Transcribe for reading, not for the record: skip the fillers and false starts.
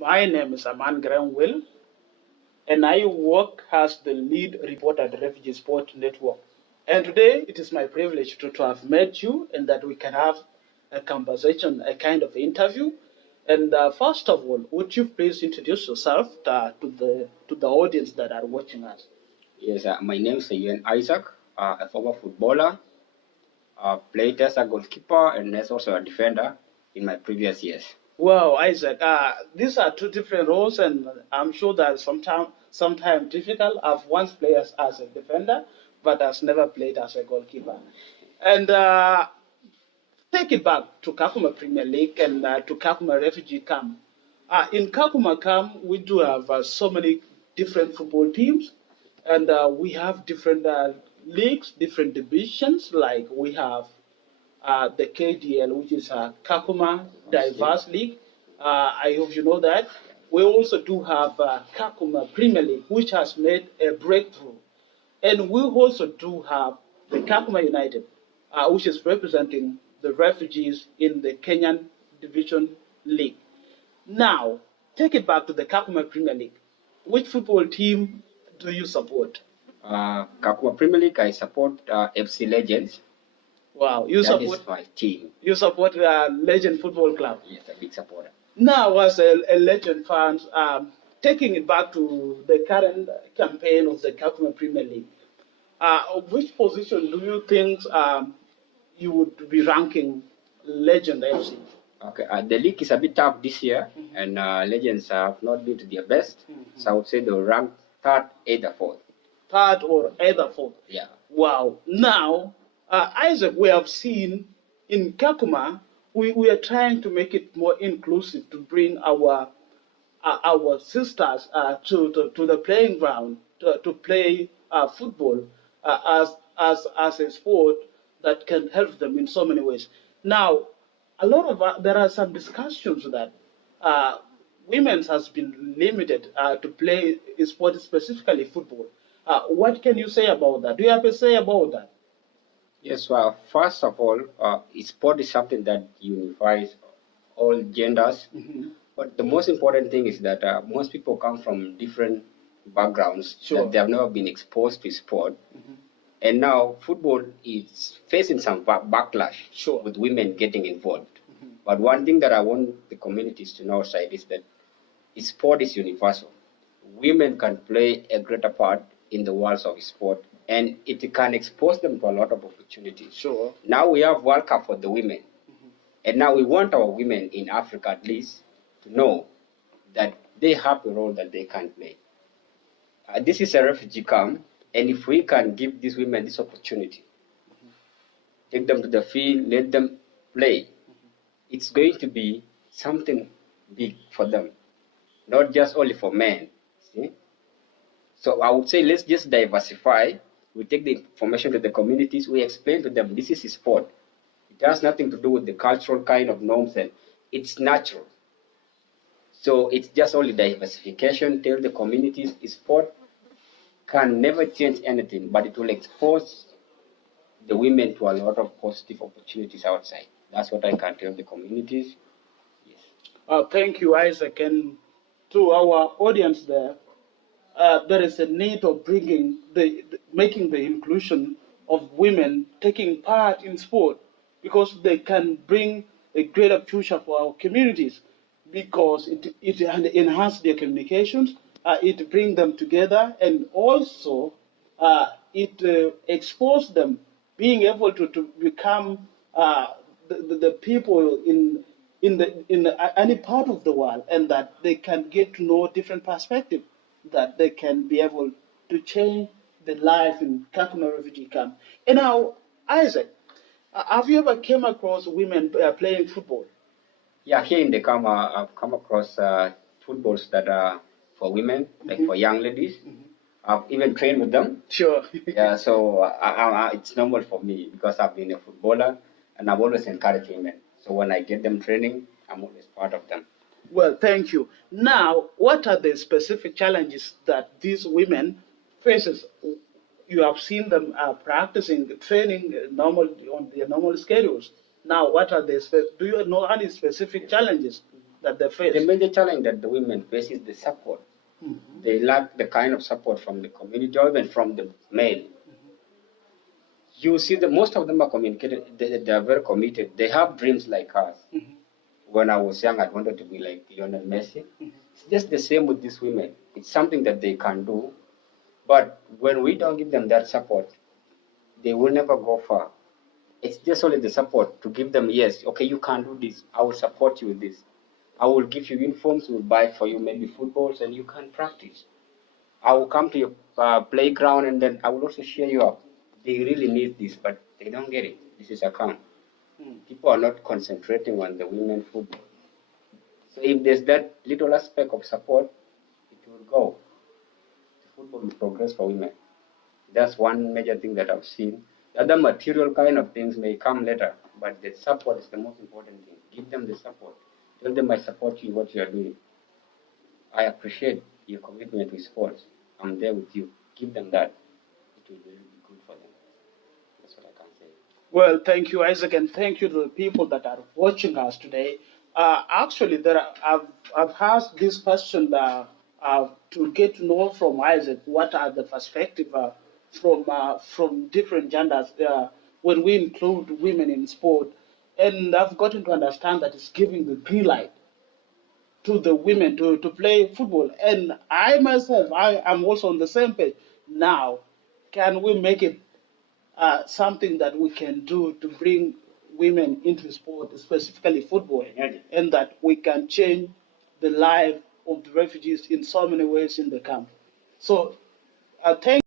My name is Aman Will, and I work as the lead reporter at the Refugee Sport Network. And today it is my privilege to have met you and that we can have a conversation, a kind of interview. And first of all, would you please introduce yourself to the audience that are watching us? Yes, my name is Ayuen Isaac, a former footballer, played as a goalkeeper and as also a defender in my previous years. Wow, Isaac, these are two different roles, and I'm sure that sometimes difficult. I've once played as a defender, but has never played as a goalkeeper. And take it back to Kakuma Premier League and to Kakuma Refugee Camp. In Kakuma Camp, we do have so many different football teams, and we have different leagues, different divisions. Like we have the KDL, which is Kakuma Diverse League. I hope you know that. We also do have Kakuma Premier League, which has made a breakthrough. And we also do have the Kakuma United, which is representing the refugees in the Kenyan Division League. Now, take it back to the Kakuma Premier League. Which football team do you support? Kakuma Premier League, I support FC Legends. Wow, That is my team. You support Legend Football Club. Yes, a big supporter. Now, as a Legend fan, taking it back to the current campaign of the Kakuma Premier League, which position do you think you would be ranking Legend FC? Okay, the league is a bit tough this year, and Legends have not been to their best. So I would say they'll rank third, either fourth. Third or either fourth? Yeah. Wow. Now, Isaac, we have seen in Kakuma, we are trying to make it more inclusive to bring our sisters to the playing ground to play football as a sport that can help them in so many ways. Now, there are some discussions that women has been limited to play a sport, specifically football. What can you say about that? Do you have a say about that? Yes, well, first of all, sport is something that unifies all genders. But the most important thing is that most people come from different backgrounds, Sure. that they have never been exposed to sport. And now football is facing some backlash, Sure. with women getting involved. But one thing that I want the communities to know, side, is that sport is universal. Women can play a greater part in the world of sport, and it can expose them to a lot of opportunities. Sure. Now we have World Cup for the women, and now we want our women in Africa at least to know that they have a role that they can play. This is a refugee camp, and if we can give these women this opportunity, take them to the field, let them play, it's going to be something big for them, not just only for men. See? So I would say let's just diversify. We take the information to the communities. We explain to them this is sport. It has nothing to do with the cultural kind of norms, and it's natural. So it's just only diversification. Tell the communities sport can never change anything, but it will expose the women to a lot of positive opportunities outside. That's what I can tell the communities. Yes. Thank you, Isaac. And to our audience there is a need of making the inclusion of women taking part in sport, because they can bring a greater future for our communities, because it enhances their communications, it brings them together, and also it exposes them being able to become the people in any part of the world, and that they can get to know different perspectives, that they can be able to change the life in Kakuma Refugee Camp. And now, Isaac, have you ever came across women playing football? Yeah, here in the camp, I've come across footballs that are for women, like for young ladies. I've even trained with them. Sure. Yeah, so it's normal for me because I've been a footballer and I've always encouraged women. So when I get them training, I'm always part of them. Well, thank you. Now, what are the specific challenges that these women faces? You have seen them practicing, training on their normal schedules. Now, what are the do you know any specific challenges that they face? The major challenge that the women face is the support. They lack the kind of support from the community or even from the male. You see that most of them are communicated, they are very committed. They have dreams like us. When I was young, I wanted to be like Lionel Messi. It's just the same with these women. It's something that they can do, but when we don't give them that support, they will never go far. It's just only the support to give them, yes, okay, you can do this. I will support you with this. I will give you uniforms, we'll buy for you maybe footballs, and you can practice. I will come to your playground, and then I will also cheer you up. They really need this, but they don't get it. This is a camp. People are not concentrating on the women football. So if there's that little aspect of support, it will go. The football will progress for women. That's one major thing that I've seen. The other material kind of things may come later, but the support is the most important thing. Give them the support. Tell them I support you in what you are doing. I appreciate your commitment with sports. I'm there with you. Give them that. It will really be good for them. That's what I can say. Well, thank you, Isaac, and thank you to the people that are watching us today. Actually, I've asked this question to get to know from Isaac what are the perspectives from different genders when we include women in sport, and I've gotten to understand that it's giving the green light to the women to play football. And I myself, I am also on the same page. Now, can we make it something that we can do to bring women into sport, specifically football, and that we can change the life of the refugees in so many ways in the camp? So, thank